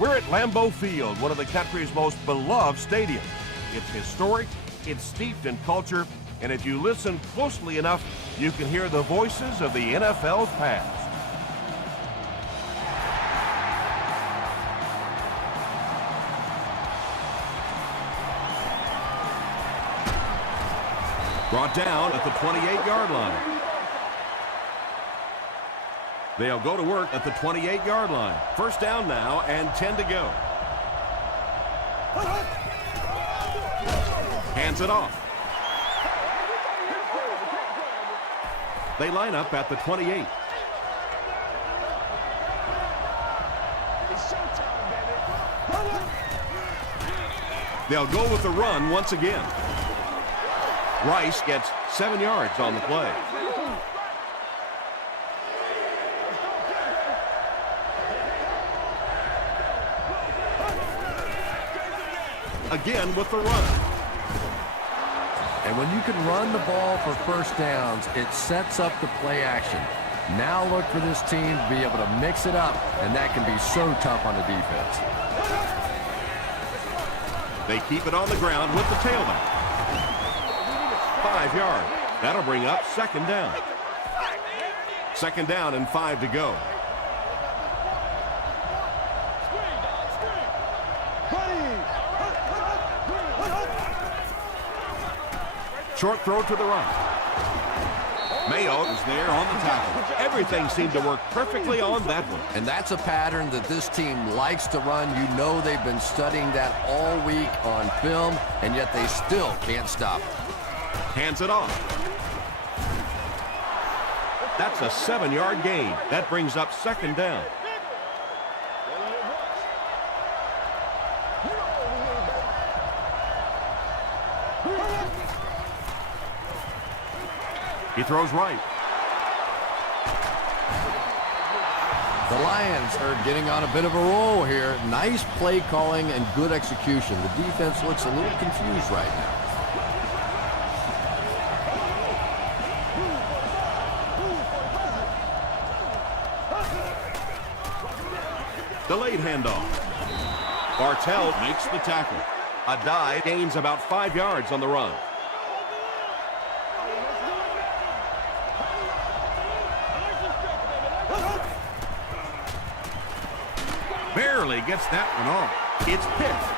We're at Lambeau Field, one of the country's most beloved stadiums. It's historic, it's steeped in culture, and if you listen closely enough, you can hear the voices of the NFL's past. Brought down at the 28-yard line. They'll go to work at the 28-yard line. First down now and 10 to go. Hands it off. They line up at the 28. They'll go with the run once again. Rice gets 7 yards on the play. Again with the run. And when you can run the ball for first downs, it sets up the play action. Now look for this team to be able to mix it up, and that can be so tough on the defense. They keep it on the ground with the tailback. 5 yards. That'll bring up second down. Second down and 5 to go. Short throw to the right. Mayo is there on the tackle. Everything seemed to work perfectly on that one. And that's a pattern that this team likes to run. You know they've been studying that all week on film, and yet they still can't stop it. Hands it off. That's a 7-yard gain. That brings up second down. He throws right. The Lions are getting on a bit of a roll here. Nice play calling and good execution. The defense looks a little confused right now. Delayed handoff. Bartell makes the tackle. A dive gains about 5 yards on the run. Barely gets that one off. It's picked.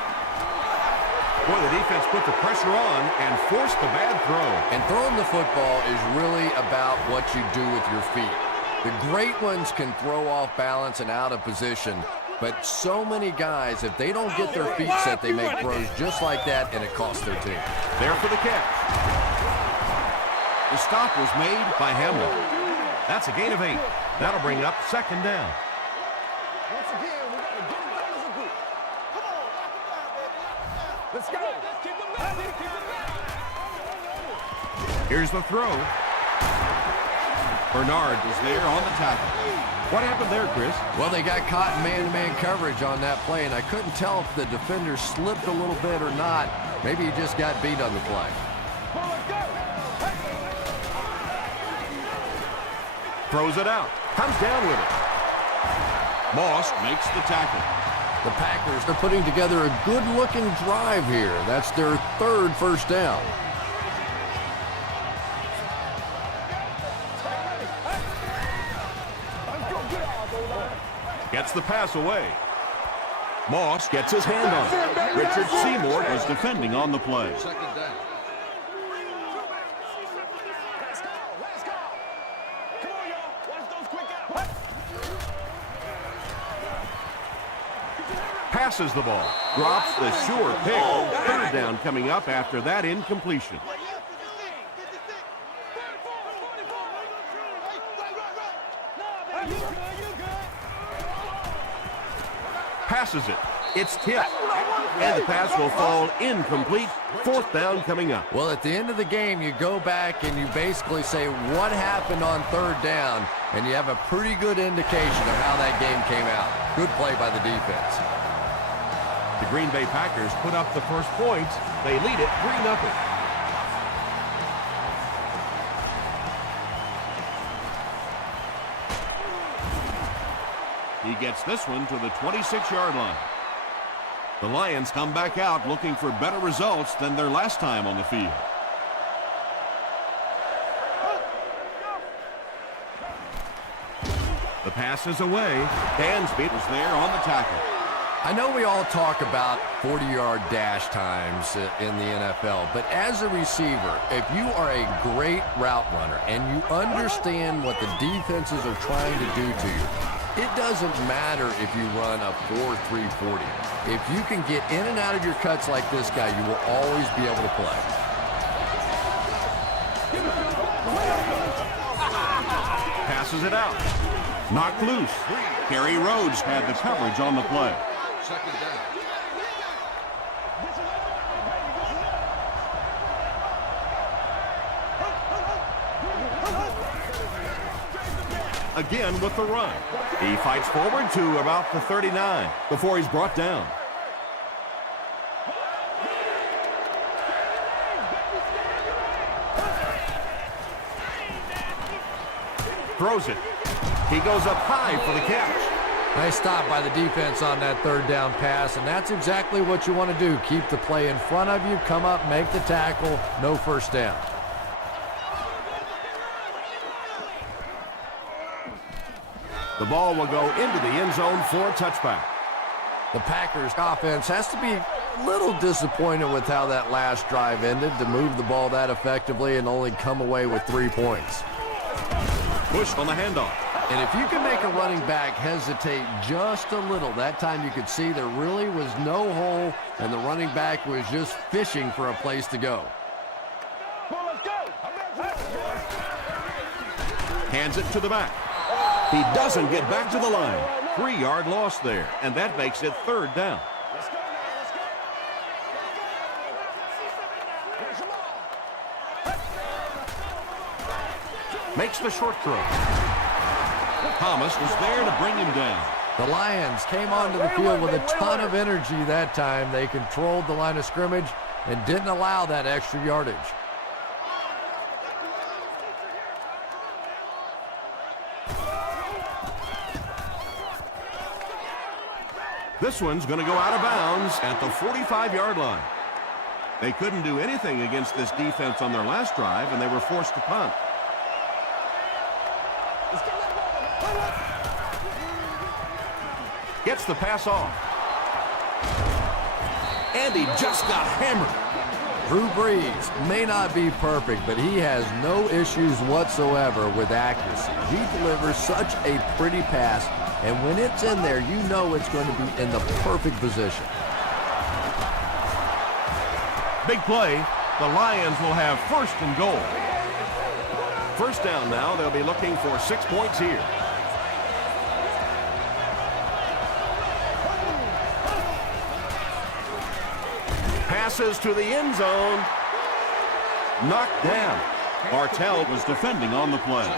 Boy, the defense put the pressure on and forced the bad throw. And throwing the football is really about what you do with your feet. The great ones can throw off balance and out of position, but so many guys, if they don't get their feet set, they make throws just like that, and it costs their team. There for the catch. The stop was made by Hamlin. That's a gain of 8. That'll bring up second down. Once again, we got to get it back as a group. Come on, knock it down, baby. Let's go. Keep them back. Keep them back. Here's the throw. Bernard was there on the tackle. What happened there, Chris? Well, they got caught in man-to-man coverage on that play, and I couldn't tell if the defender slipped a little bit or not. Maybe he just got beat on the play. Throws it out. Comes down with it. Moss makes the tackle. The Packers are putting together a good-looking drive here. That's their third first down. Gets the pass away. Moss gets his hand on it. Richard Seymour was defending on the play. Second down. Let's go. Let's go. Come on, y'all. Watch those quick out. Passes the ball. Drops the sure pick. Third down coming up after that incompletion. Passes it. It's tipped. And the pass will fall incomplete. Fourth down coming up. Well, at the end of the game, you go back and you basically say what happened on third down, and you have a pretty good indication of how that game came out. Good play by the defense. The Green Bay Packers put up the first points. They lead it 3-0. He gets this one to the 26-yard line. The Lions come back out looking for better results than their last time on the field. The pass is away. Dansby was there on the tackle. I know we all talk about 40-yard dash times in the NFL, but as a receiver, if you are a great route runner and you understand what the defenses are trying to do to you, it doesn't matter if you run a 4.340. If you can get in and out of your cuts like this guy, you will always be able to play. Passes it out. Knocked loose. Kerry Rhodes had the coverage on the play. Second down. Again with the run. He fights forward to about the 39 before he's brought down. Throws it. He goes up high for the catch. Nice stop by the defense on that third down pass, and that's exactly what you want to do. Keep the play in front of you, come up, make the tackle, no first down. The ball will go into the end zone for a touchback. The Packers offense has to be a little disappointed with how that last drive ended to move the ball that effectively and only come away with 3 points. Push on the handoff. And if you can make a running back hesitate just a little, that time you could see there really was no hole and the running back was just fishing for a place to go. Hands it to the back. He doesn't get back to the line. 3-yard loss there, and that makes it third down. Makes the short throw. Thomas was there to bring him down. The Lions came onto the field with a ton of energy that time. They controlled the line of scrimmage and didn't allow that extra yardage. This one's going to go out of bounds at the 45-yard line. They couldn't do anything against this defense on their last drive, and they were forced to punt. Gets the pass off. And he just got hammered. Drew Brees may not be perfect, but he has no issues whatsoever with accuracy. He delivers such a pretty pass, and when it's in there, you know it's going to be in the perfect position. Big play. The Lions will have first and goal. First down now. They'll be looking for 6 points here. Passes to the end zone. Knocked down. Bartell was defending on the play.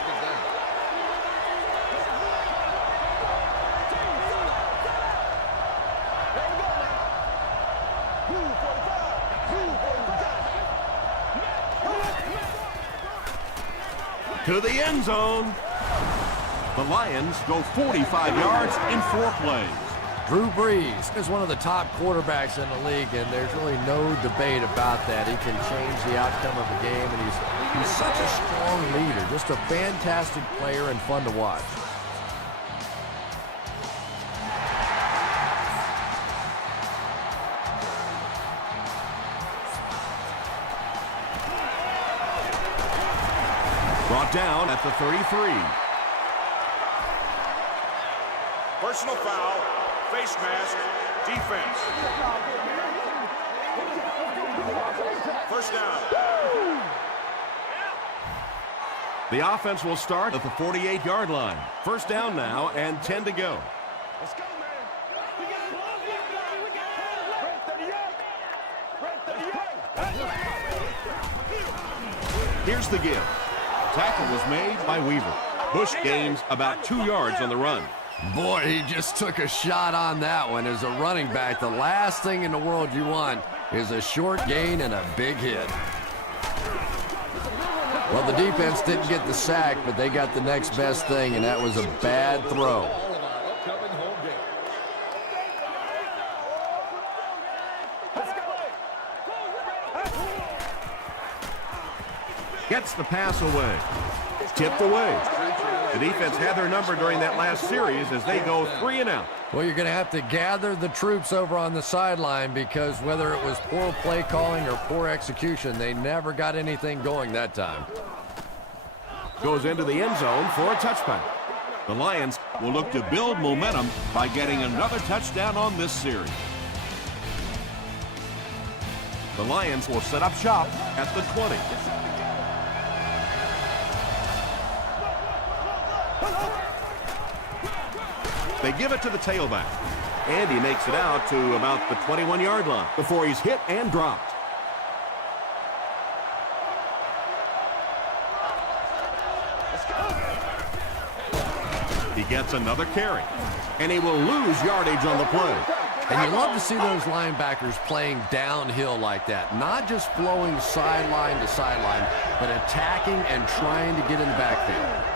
To the end zone. The Lions go 45 yards in 4 plays. Drew Brees is one of the top quarterbacks in the league, and there's really no debate about that. He can change the outcome of the game, and he's such a strong leader, just a fantastic player and fun to watch. Brought down at the 33. Personal foul, face mask, defense. First down. The offense will start at the 48-yard line. First down now and 10 to go. Let's go, man. We got it. Here's the give. Tackle was made by Weaver. Bush gains about 2 yards on the run. Boy, he just took a shot on that one. As a running back, the last thing in the world you want is a short gain and a big hit. Well, the defense didn't get the sack, but they got the next best thing, and that was a bad throw. Gets the pass away. Tipped away. The defense had their number during that last series as they go 3 and out. Well, you're going to have to gather the troops over on the sideline because whether it was poor play calling or poor execution, they never got anything going that time. Goes into the end zone for a touchback. The Lions will look to build momentum by getting another touchdown on this series. The Lions will set up shop at the 20. They give it to the tailback, and he makes it out to about the 21-yard line before he's hit and dropped. He gets another carry, and he will lose yardage on the play. And you love to see those linebackers playing downhill like that, not just flowing sideline to sideline, but attacking and trying to get in the backfield.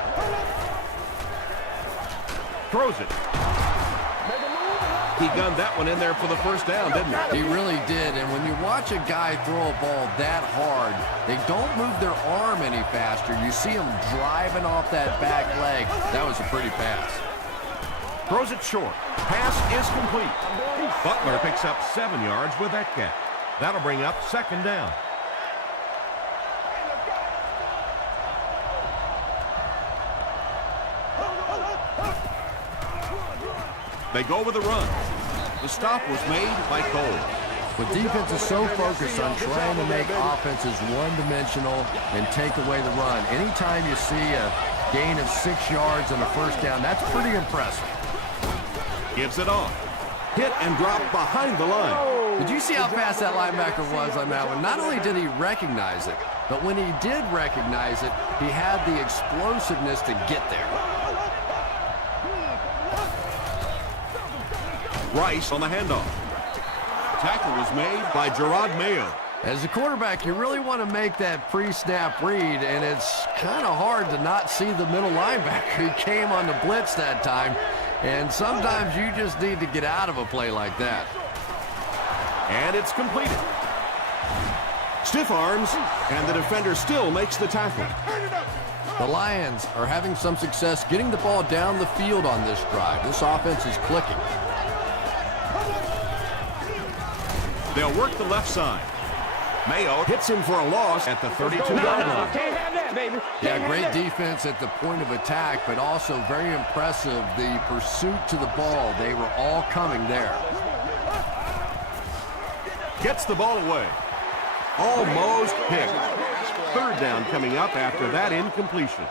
Throws it. He gunned that one in there for the first down, didn't he? He really did, and when you watch a guy throw a ball that hard, they don't move their arm any faster. You see them driving off that back leg. That was a pretty pass. Throws it short. Pass is complete. Butler picks up 7 yards with that catch. That'll bring up second down. They go with a run. The stop was made by Cole. But defense is so focused on trying to make offenses one-dimensional and take away the run. Anytime you see a gain of 6 yards and a first down, that's pretty impressive. Gives it off. Hit and drop behind the line. Did you see how fast that linebacker was on that one? Not only did he recognize it, but when he did recognize it, he had the explosiveness to get there. Rice on the handoff. Tackle was made by Gerard Mayo. As a quarterback, you really want to make that pre-snap read, and it's kind of hard to not see the middle linebacker. He came on the blitz that time, and sometimes you just need to get out of a play like that. And it's completed. Stiff arms, and the defender still makes the tackle. The Lions are having some success getting the ball down the field on this drive. This offense is clicking. They'll work the left side. Mayo hits him for a loss at the 32-yard line. Can't have that, baby. Yeah, great defense at the point of attack, but also very impressive the pursuit to the ball. They were all coming there. Gets the ball away. Almost picked. Third down coming up after that incompletion.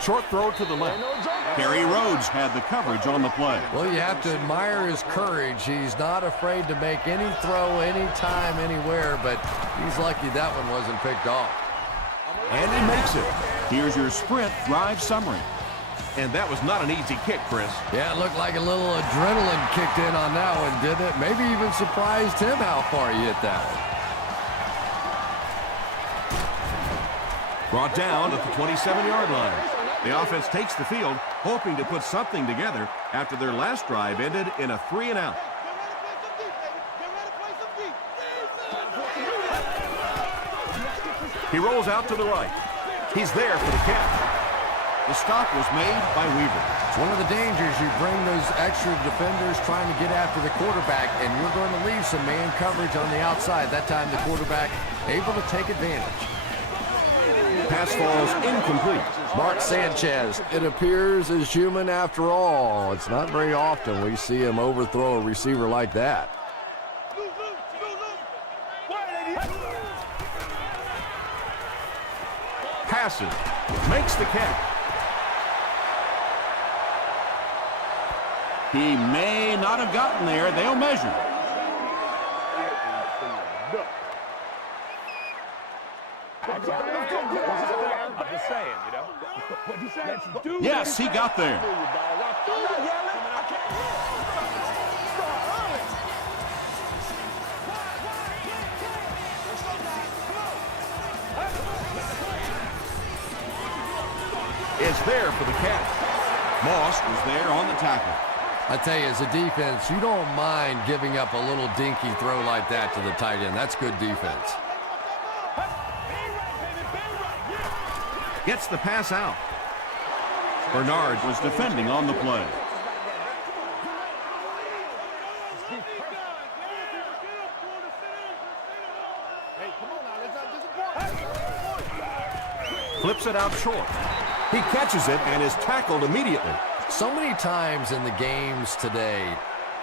Short throw to the left. Harry Rhodes had the coverage on the play. Well, you have to admire his courage. He's not afraid to make any throw, anytime, anywhere, but he's lucky that one wasn't picked off. And he makes it. Here's your sprint drive summary. And that was not an easy kick, Chris. Yeah, it looked like a little adrenaline kicked in on that one, didn't it? Maybe even surprised him how far he hit that one. Brought down at the 27-yard line. The offense takes the field, hoping to put something together after their last drive ended in a 3-and-out. He rolls out to the right. He's there for the catch. The stop was made by Weaver. It's one of the dangers. You bring those extra defenders trying to get after the quarterback, and you're going to leave some man coverage on the outside. That time the quarterback able to take advantage. Pass falls incomplete. Mark Sanchez, it appears, is human after all. It's not very often we see him overthrow a receiver like that. Passes. Makes the catch. He may not have gotten there. They'll measure. I'm just saying, you know. What you say? Yes, he got there. Is there for the catch. Moss was there on the tackle. I tell you, as a defense, you don't mind giving up a little dinky throw like that to the tight end. That's good defense. Gets the pass out. Bernard was defending on the play. Flips it out short. He catches it and is tackled immediately. So many times in the games today,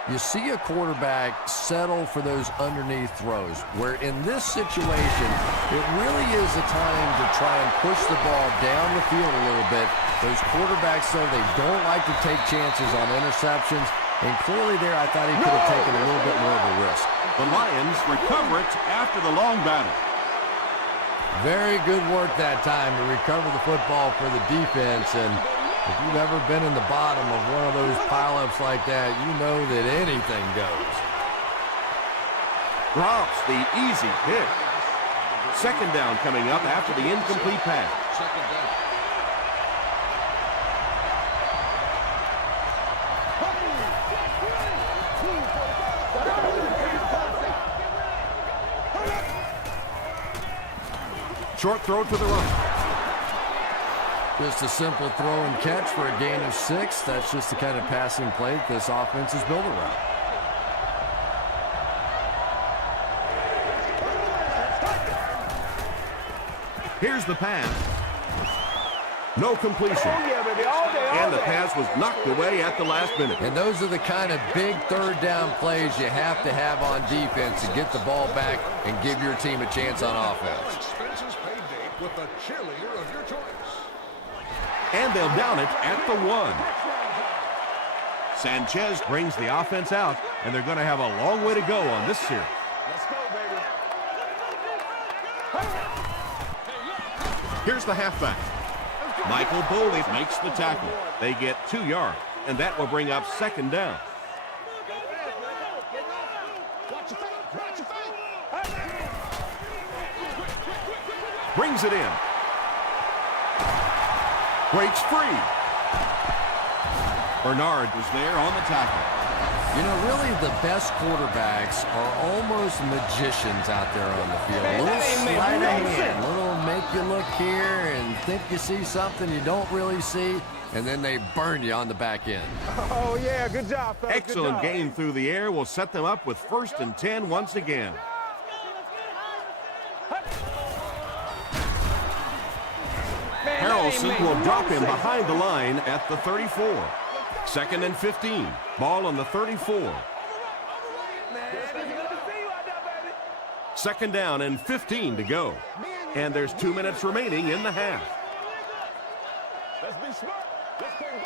you see a quarterback settle for those underneath throws, where in this situation, it really is a time to try and push the ball down the field a little bit. Those quarterbacks, though, they don't like to take chances on interceptions, and clearly there I thought he could have taken a little bit more of a risk. The Lions recover it after the long battle. Very good work that time to recover the football for the defense, and if you've ever been in the bottom of one of those pileups like that, you know that anything goes. Drops the easy pick. Second down coming up after the incomplete pass. Short throw to the right. Just a simple throw and catch for a gain of 6. That's just the kind of passing play that this offense is built around. Here's the pass. No completion. Oh, yeah, baby. All day, all And the day. pass was knocked away at the last minute. And those are the kind of big third down plays you have to have on defense to get the ball back and give your team a chance on offense. Expenses paid date with the cheerleader of your choice. And they'll down it at the 1. Sanchez brings the offense out, and they're going to have a long way to go on this series. Let's go, baby. Here's the halfback. Michael Boley makes the tackle. They get 2 yards, and that will bring up second down. Brings it in. Breaks free. Bernard was there on the tackle. You know, really the best quarterbacks are almost magicians out there on the field. A little sleight of hand, a little make you look here and think you see something you don't really see, and then they burn you on the back end. Oh, yeah, good job, fellas. Excellent game through the air will set them up with 1st and 10 once again. Harrelson will drop him behind the line at the 34. 2nd and 15. Ball on the 34. 2nd down and 15 to go. And there's 2 minutes remaining in the half. Let's be smart.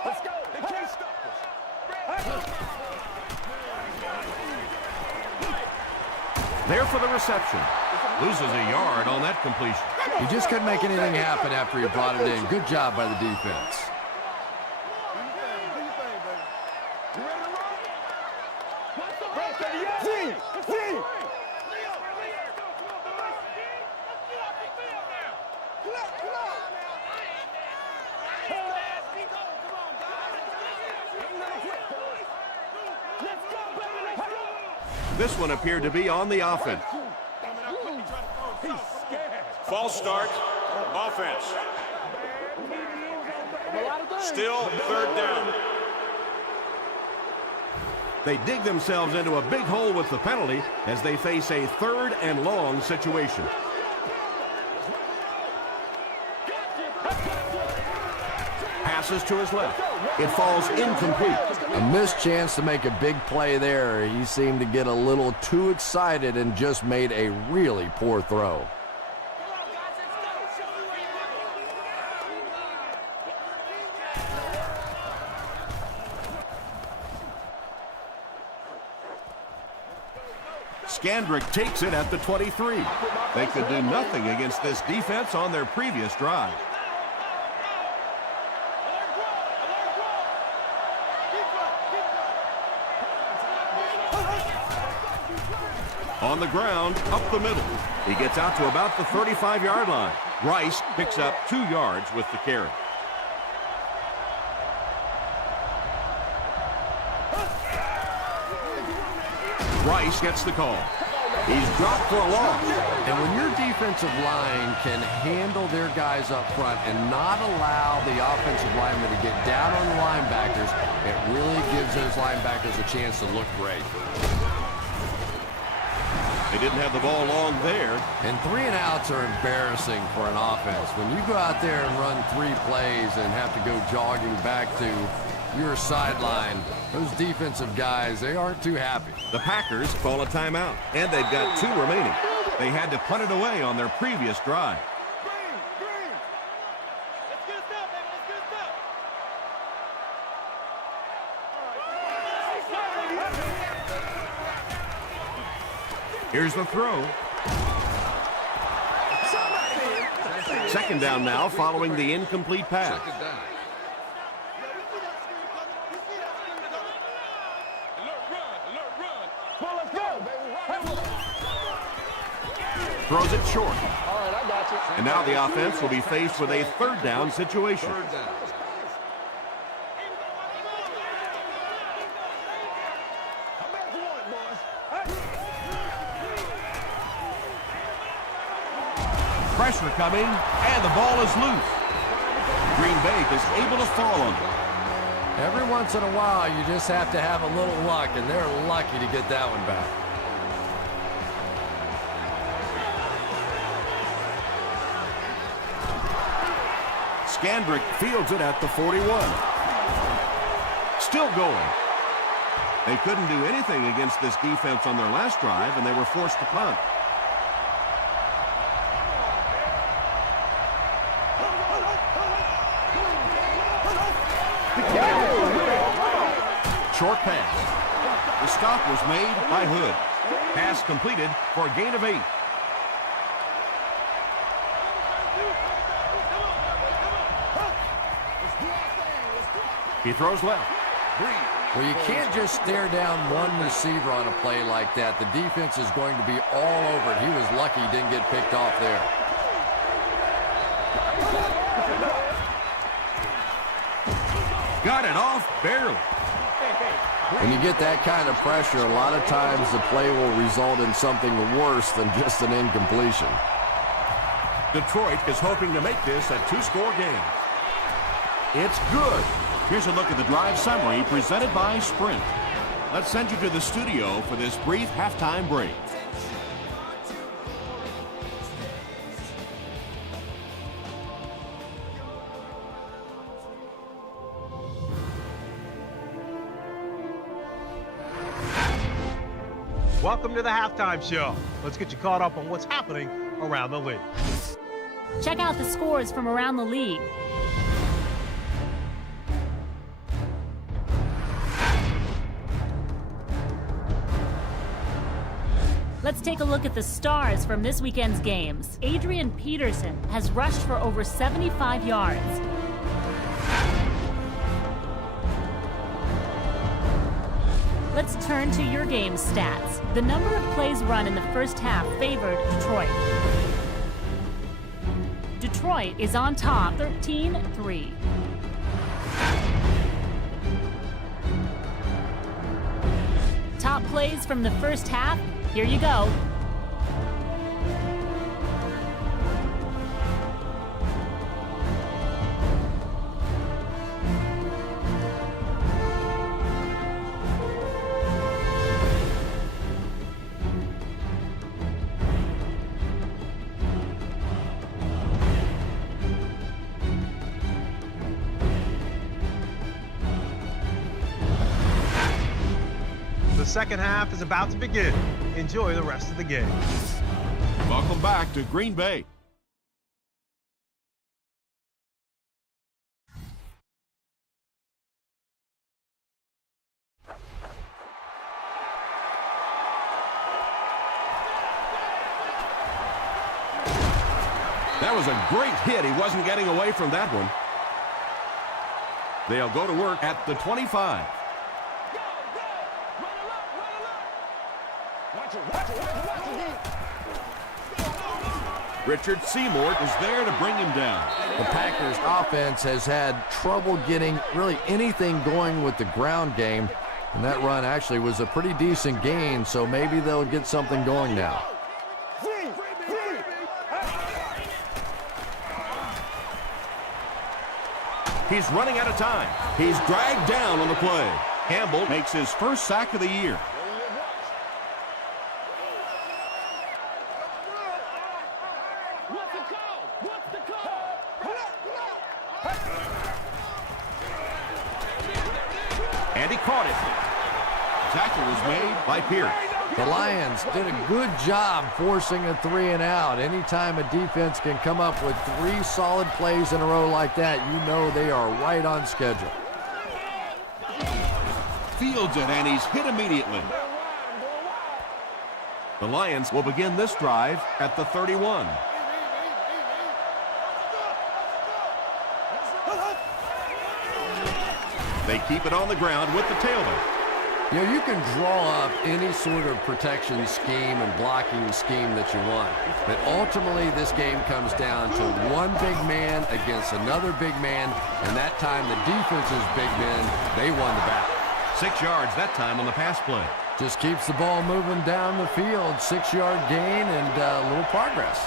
Let's go. They can't stop us. There for the reception. Loses a yard on that completion. He just couldn't make anything happen after he brought it in. Good job by the defense. This one appeared to be on the offense. False start. Offense. Still 3rd down. They dig themselves into a big hole with the penalty as they face a 3rd and long situation. Passes to his left. It falls incomplete. A missed chance to make a big play there. He seemed to get a little too excited and just made a really poor throw. Scandrick takes it at the 23. They could do nothing against this defense on their previous drive. On the ground, up the middle. He gets out to about the 35-yard line. Rice picks up 2 yards with the carry. Rice gets the call. He's dropped for a loss. And when your defensive line can handle their guys up front and not allow the offensive linemen to get down on the linebackers, it really gives those linebackers a chance to look great. They didn't have the ball long there. And 3-and-outs are embarrassing for an offense. When you go out there and run 3 plays and have to go jogging back to your sideline, those defensive guys, they aren't too happy. The Packers call a timeout, and they've got 2 remaining. They had to punt it away on their previous drive. Here's the throw. Second down now following the incomplete pass. Throws it short. And now the offense will be faced with a third down situation. Pressure coming, and the ball is loose. Green Bay is able to fall on it. Every once in a while, you just have to have a little luck, and they're lucky to get that one back. Scandrick fields it at the 41. Still going. They couldn't do anything against this defense on their last drive, and they were forced to punt. Short pass. The stop was made by Hood. Pass completed for a gain of 8. He throws left. Well, you can't just stare down one receiver on a play like that. The defense is going to be all over it. He was lucky he didn't get picked off there. Got it off barely. When you get that kind of pressure, a lot of times the play will result in something worse than just an incompletion. Detroit is hoping to make this a 2-score game. It's good. Here's a look at the drive summary presented by Sprint. Let's send you to the studio for this brief halftime break. Welcome to the halftime show. Let's get you caught up on what's happening around the league. Check out the scores from around the league. Let's take a look at the stars from this weekend's games. Adrian Peterson has rushed for over 75 yards. Let's turn to your game stats. The number of plays run in the first half favored Detroit. Detroit is on top, 13-3. Top plays from the first half. Here you go. The second half is about to begin. Enjoy the rest of the game. Welcome back to Green Bay. That was a great hit. He wasn't getting away from that one. They'll go to work at the 25. Richard Seymour is there to bring him down. The Packers offense has had trouble getting really anything going with the ground game. And that run actually was a pretty decent gain, so maybe they'll get something going now. He's running out of time. He's dragged down on the play. Campbell makes his first sack of the year. And he caught it. Tackle was made by Pierce. The Lions did a good job forcing a 3-and-out. Anytime a defense can come up with 3 solid plays in a row like that, you know they are right on schedule. Fields it, and he's hit immediately. The Lions will begin this drive at the 31. They keep it on the ground with the tailback. You know, you can draw up any sort of protection scheme and blocking scheme that you want. But ultimately, this game comes down to one big man against another big man. And that time, the defense's big men, they won the battle. 6 yards that time on the pass play. Just keeps the ball moving down the field. 6-yard gain and a little progress.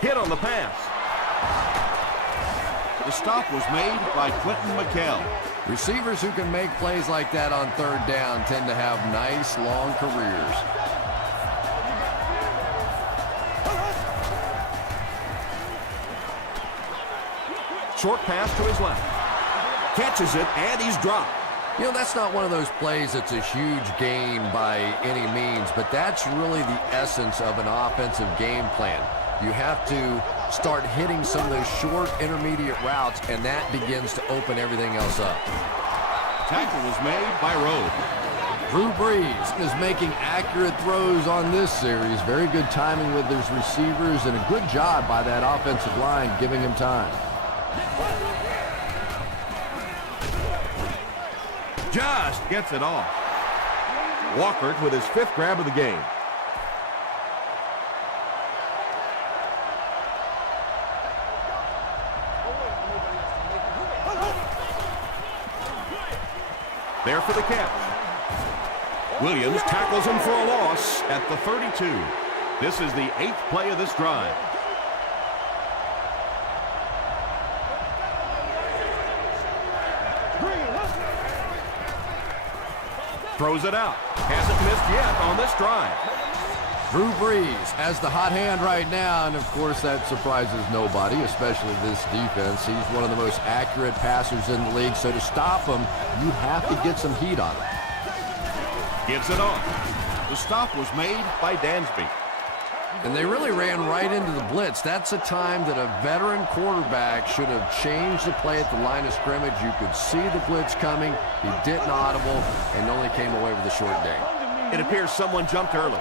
Hit on the pass. The stop was made by Quentin McKell. Receivers who can make plays like that on 3rd down tend to have nice, long careers. Short pass to his left. Catches it, and he's dropped. You know, that's not one of those plays that's a huge gain by any means, but that's really the essence of an offensive game plan. You have to start hitting some of those short intermediate routes, and that begins to open everything else up. Tackle was made by Rhodes. Drew Brees is making accurate throws on this series. Very good timing with his receivers, and a good job by that offensive line giving him time. Just gets it off. Walker with his 5th grab of the game. There for the catch. Williams tackles him for a loss at the 32. This is the 8th play of this drive. Throws it out. Hasn't missed yet on this drive. Drew Brees has the hot hand right now, and of course that surprises nobody, especially this defense. He's one of the most accurate passers in the league, so to stop him, you have to get some heat on him. Gives it on. The stop was made by Dansby. And they really ran right into the blitz. That's a time that a veteran quarterback should have changed the play at the line of scrimmage. You could see the blitz coming. He didn't audible and only came away with a short gain. It appears someone jumped early.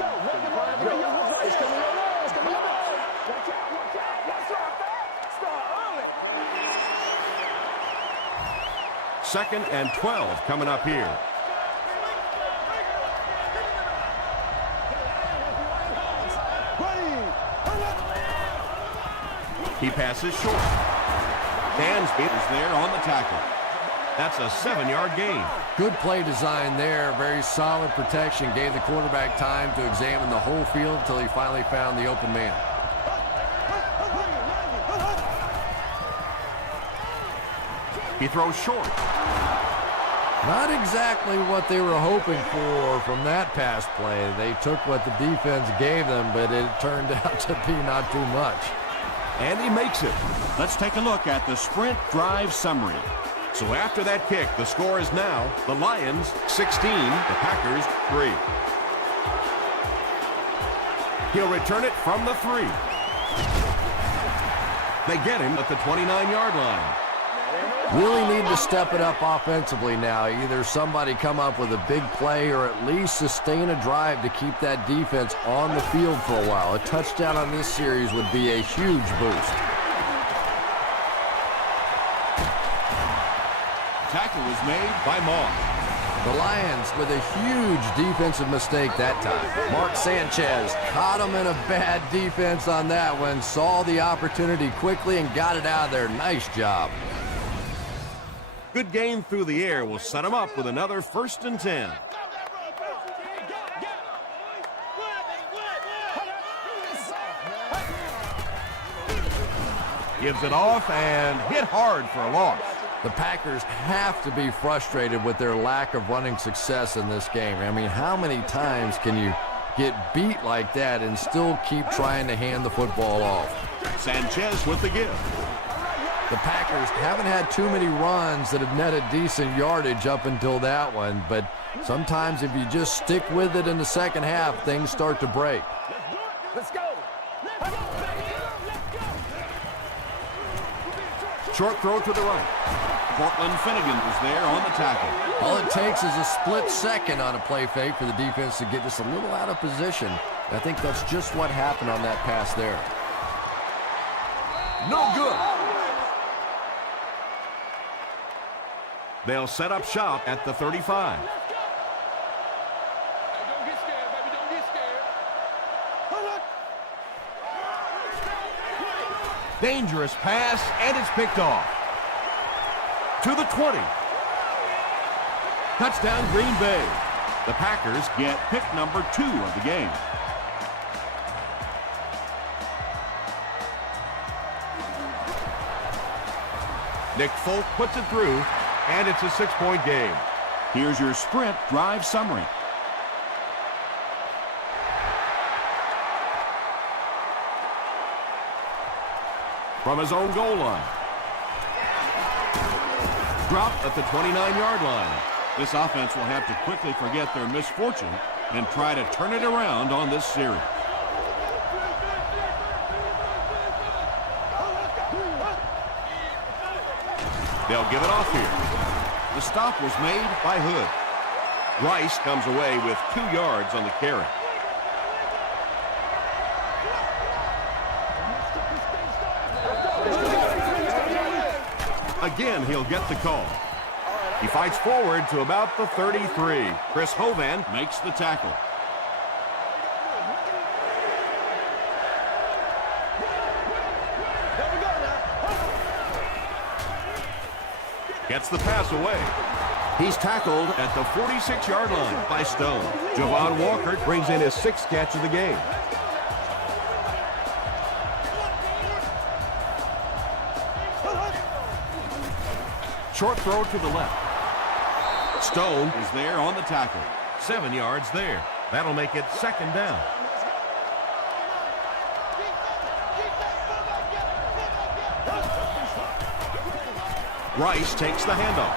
Second and 12 coming up here. He passes short. Dansby is there on the tackle. That's a 7-yard gain. Good play design there. Very solid protection. Gave the quarterback time to examine the whole field until he finally found the open man. He throws short. Not exactly what they were hoping for from that pass play. They took what the defense gave them, but it turned out to be not too much. And he makes it. Let's take a look at the sprint drive summary. So after that kick, the score is now the Lions 16, the Packers 3. He'll return it from the 3. They get him at the 29-yard line. Really need to step it up offensively now. Either somebody come up with a big play or at least sustain a drive to keep that defense on the field for a while. A touchdown on this series would be a huge boost. Tackle was made by Moss. The Lions with a huge defensive mistake that time. Mark Sanchez caught him in a bad defense on that one, saw the opportunity quickly and got it out of there. Nice job. Good gain through the air will set him up with another 1st and 10. Gives it off and hit hard for a loss. The Packers have to be frustrated with their lack of running success in this game. I mean, how many times can you get beat like that and still keep trying to hand the football off? Sanchez with the give. The Packers haven't had too many runs that have netted decent yardage up until that one, but sometimes if you just stick with it in the second half, things start to break. Let's go. Short throw to the right. Cortland Finnegan was there on the tackle. All it takes is a split second on a play fake for the defense to get just a little out of position. I think that's just what happened on that pass there. No good. They'll set up shop at the 35. Don't get scared, baby. Don't get scared. Dangerous pass, and it's picked off. To the 20. Touchdown, Green Bay. The Packers get pick number 2 of the game. Nick Folk puts it through, and it's a 6-point game. Here's your sprint drive summary. From his own goal line. Dropped at the 29-yard line. This offense will have to quickly forget their misfortune and try to turn it around on this series. They'll give it off here. The stop was made by Hood. Rice comes away with 2 yards on the carry. Again, he'll get the call. He fights forward to about the 33. Chris Hovan makes the tackle. Gets the pass away. He's tackled at the 46-yard line by Stone. Javon Walker brings in his 6th catch of the game. Short throw to the left. Stone is there on the tackle. 7 yards there. That'll make it 2nd down. Rice takes the handoff.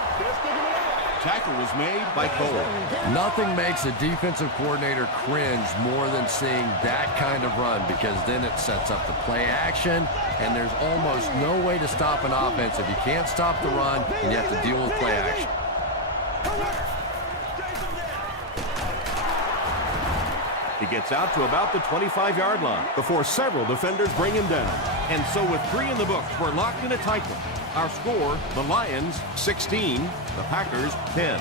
Tackle was made by Cole. Nothing makes a defensive coordinator cringe more than seeing that kind of run, because then it sets up the play action, and there's almost no way to stop an offense if you can't stop the run and you have to deal with play action. He gets out to about the 25-yard line before several defenders bring him down. And so with 3 in the books, we're locked in a tight one. Our score, the Lions 16, the Packers 10.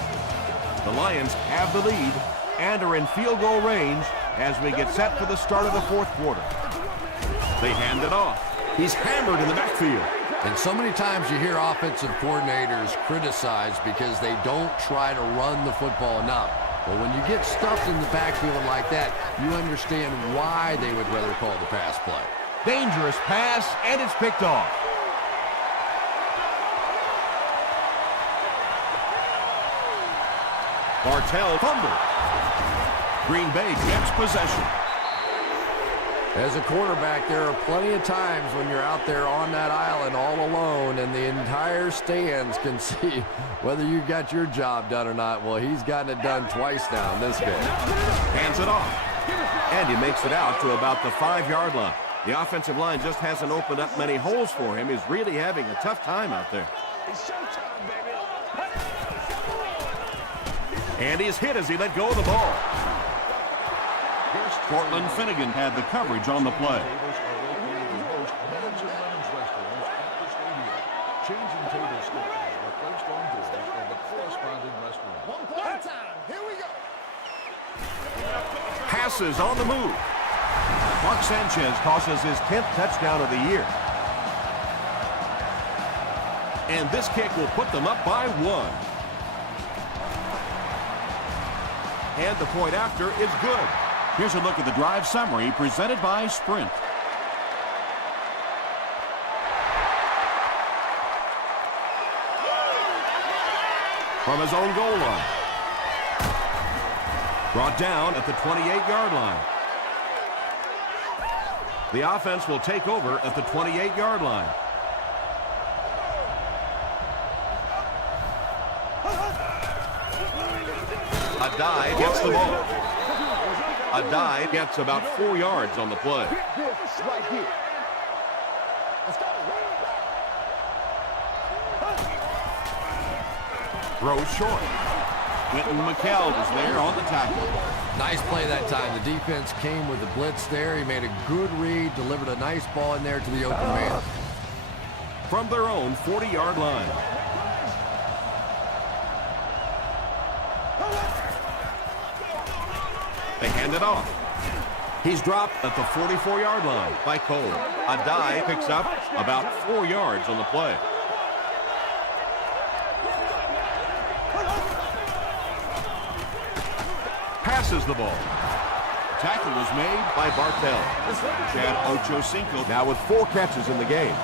The Lions have the lead and are in field goal range as we get set for the start of the 4th quarter. They hand it off. He's hammered in the backfield. And so many times you hear offensive coordinators criticized because they don't try to run the football enough. But when you get stuffed in the backfield like that, you understand why they would rather call the pass play. Dangerous pass, and it's picked off. Bartell fumbled. Green Bay gets possession. As a quarterback, there are plenty of times when you're out there on that island all alone and the entire stands can see whether you got your job done or not. Well, he's gotten it done twice now in this game. Hands it off. And he makes it out to about the 5-yard line. The offensive line just hasn't opened up many holes for him. He's really having a tough time out there. And he's hit as he let go of the ball. Cortland Finnegan had the coverage on the play. Changing table scores are placed on doors of the corresponding restaurant. One play at a time. This is on the move. Mark Sanchez tosses his 10th touchdown of the year. And this kick will put them up by 1. And the point after is good. Here's a look at the drive summary presented by Sprint. From his own goal line. Brought down at the 28-yard line. The offense will take over at the 28-yard line. Addae gets the ball. Addae gets about 4 yards on the play. Right here. Let's go. Throws short. Quentin McKell was there on the tackle. Nice play that time. The defense came with the blitz there. He made a good read, delivered a nice ball in there to the open man. From their own 40-yard line. They hand it off. He's dropped at the 44-yard line by Cole. Addae picks up about 4 yards on the play. Passes the ball. Tackle was made by Bartell. Chad Ochocinco now with 4 catches in the game.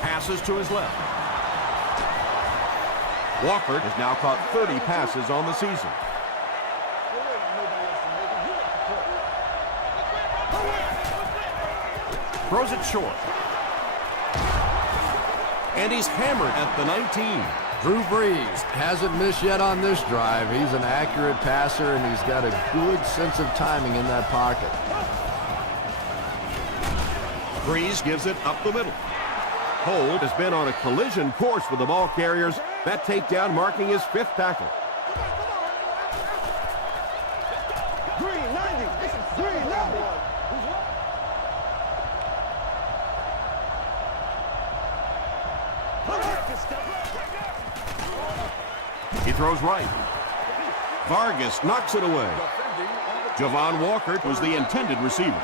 Passes to his left. Walker has now caught 30 passes on the season. Throws it short. And he's hammered at the 19. Drew Brees hasn't missed yet on this drive. He's an accurate passer, and he's got a good sense of timing in that pocket. Brees gives it up the middle. Cole has been on a collision course with the ball carriers. That takedown marking his 5th tackle. Green 90. This is Green 90. He throws right. Vargas knocks it away. Javon Walker was the intended receiver.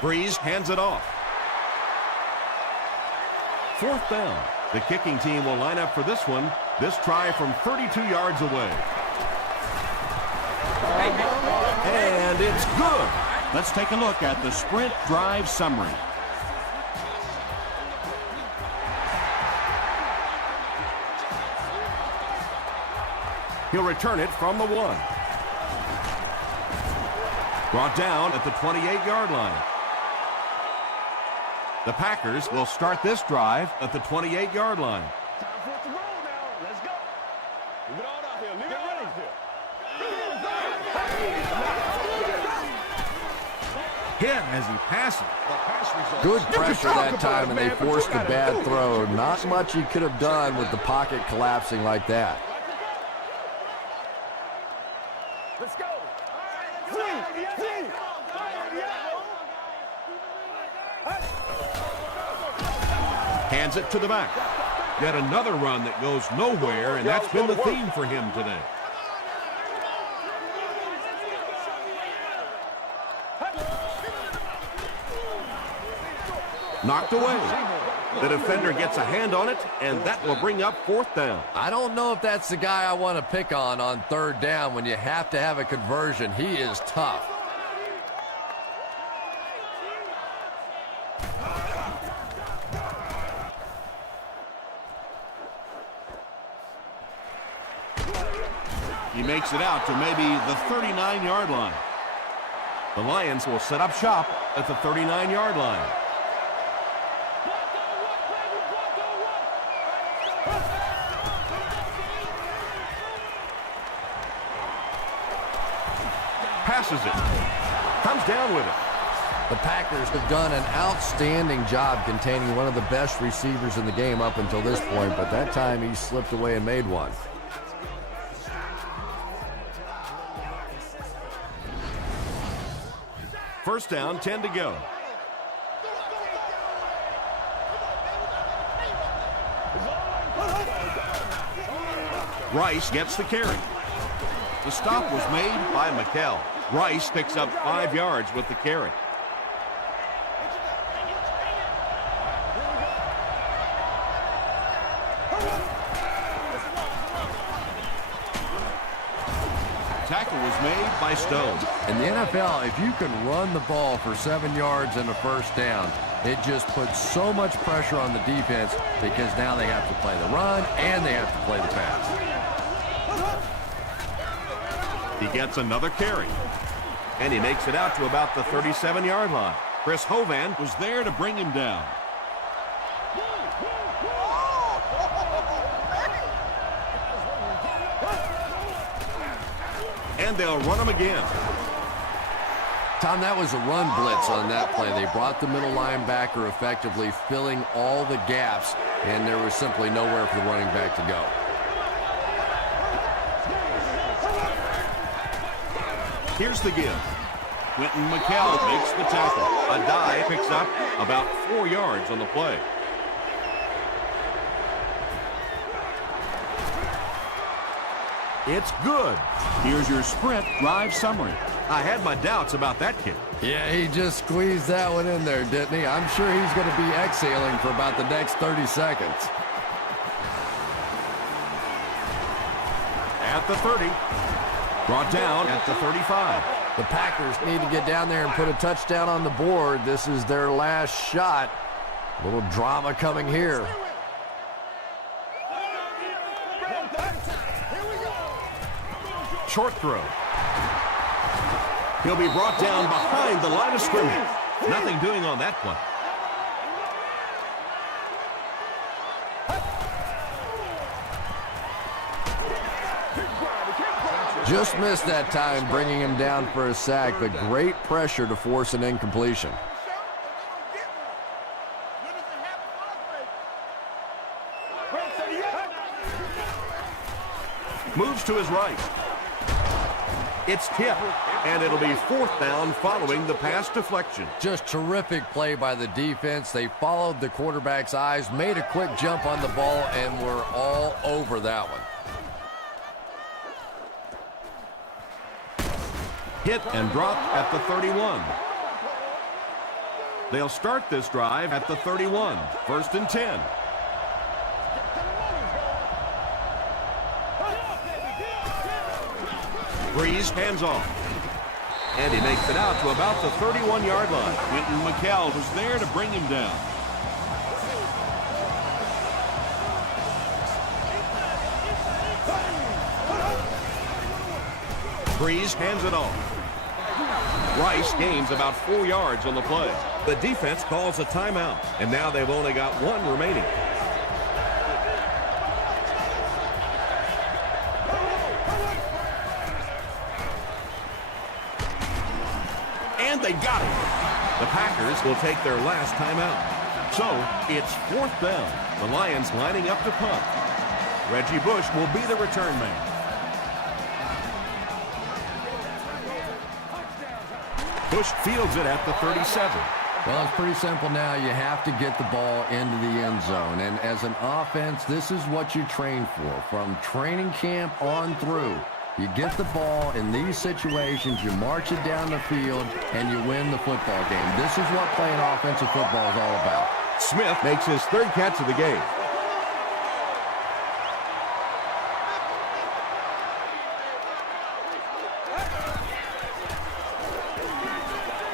Brees hands it off. 4th down. The kicking team will line up for this one. This try from 32 yards away. And it's good. Let's take a look at the Sprint drive summary. He'll return it from the 1. Brought down at the 28-yard line. The Packers will start this drive at the 28-yard line. Time for it to roll now. Let's go. Leave it all out here. Leave it all out here. Hit as he passes. Good pressure that time, and they forced a bad throw. Not much he could have done with the pocket collapsing like that. Let's go. Hands it to the back. Yet another run that goes nowhere, and that's been the theme for him today. Knocked away. The defender gets a hand on it, and that will bring up 4th down. I don't know if that's the guy I want to pick on 3rd down when you have to have a conversion. He is tough. He makes it out to maybe the 39-yard line. The Lions will set up shop at the 39-yard line. Passes it. Comes down with it. The Packers have done an outstanding job containing one of the best receivers in the game up until this point, but that time he slipped away and made one. First down, 10 to go. Rice gets the carry. The stop was made by McKell. Rice picks up 5 yards with the carry. Tackle was made by Stone. In the NFL, if you can run the ball for 7 yards and a first down, it just puts so much pressure on the defense because now they have to play the run and they have to play the pass. He gets another carry, and he makes it out to about the 37-yard line. Chris Hovan was there to bring him down. And they'll run him again. Tom, that was a run blitz on that play. They brought the middle linebacker effectively filling all the gaps, and there was simply nowhere for the running back to go. Here's the give. Quentin McKell makes the tackle. Adai picks up about 4 yards on the play. It's good. Here's your sprint drive summary. I had my doubts about that kid. Yeah, he just squeezed that one in there, didn't he? I'm sure he's going to be exhaling for about the next 30 seconds. At the 30. Brought down at the 35. The Packers need to get down there and put a touchdown on the board. This is their last shot. A little drama coming here. Short throw. He'll be brought down behind the line of scrimmage. Nothing doing on that play. Just missed that time, bringing him down for a sack, but great pressure to force an incompletion. Moves to his right. It's tipped, and it'll be 4th down following the pass deflection. Just terrific play by the defense. They followed the quarterback's eyes, made a quick jump on the ball, and were all over that one. Hit and drop at the 31. They'll start this drive at the 31. 1st and 10. Breeze hands off. And he makes it out to about the 31-yard line. Quentin McKell was there to bring him down. Breeze hands it off. Rice gains about 4 yards on the play. The defense calls a timeout, and now they've only got 1 remaining. And they got it. The Packers will take their last timeout. So it's 4th down. The Lions lining up to punt. Reggie Bush will be the return man. Bush fields it at the 37. Well, it's pretty simple now. You have to get the ball into the end zone. And as an offense, this is what you train for. From training camp on through, you get the ball in these situations, you march it down the field, and you win the football game. This is what playing offensive football is all about. Smith makes his 3rd catch of the game.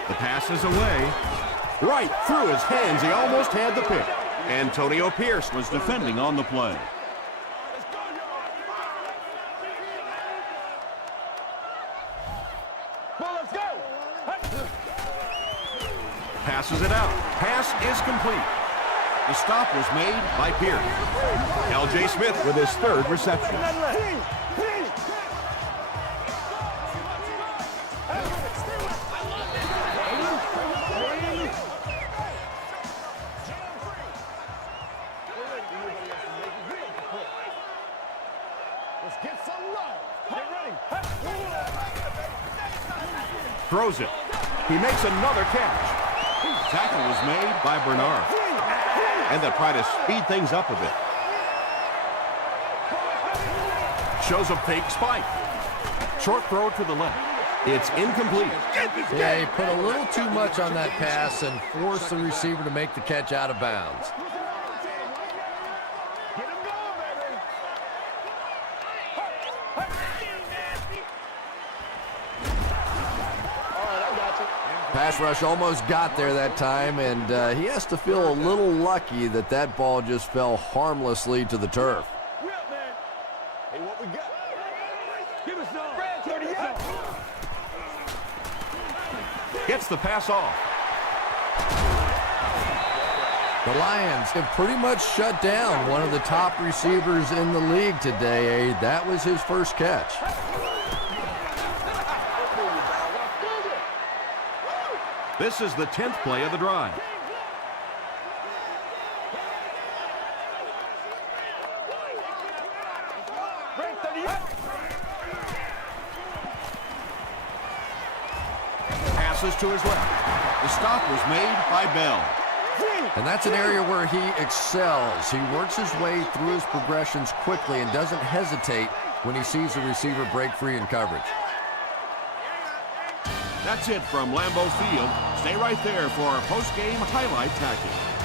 The pass is away. Right through his hands. He almost had the pick. Antonio Pierce was defending on the play. Passes it out. Pass is complete. The stop was made by Pierce. L.J. Smith with his 3rd reception. Get some love. Get ready. Throws it. He makes another catch. Tackle was made by Bernard. And they'll try to speed things up a bit. Shows a fake spike. Short throw to the left. It's incomplete. Yeah, he put a little too much on that pass and forced the receiver to make the catch out of bounds. Pass rush almost got there that time, and he has to feel a little lucky that that ball just fell harmlessly to the turf. Hey, what we got? Give us some. Gets the pass off. The Lions have pretty much shut down one of the top receivers in the league today. That was his first catch. This is the 10th play of the drive. Passes to his left. The stop was made by Bell. And that's an area where he excels. He works his way through his progressions quickly and doesn't hesitate when he sees the receiver break free in coverage. That's it from Lambeau Field. Stay right there for our post-game highlight package.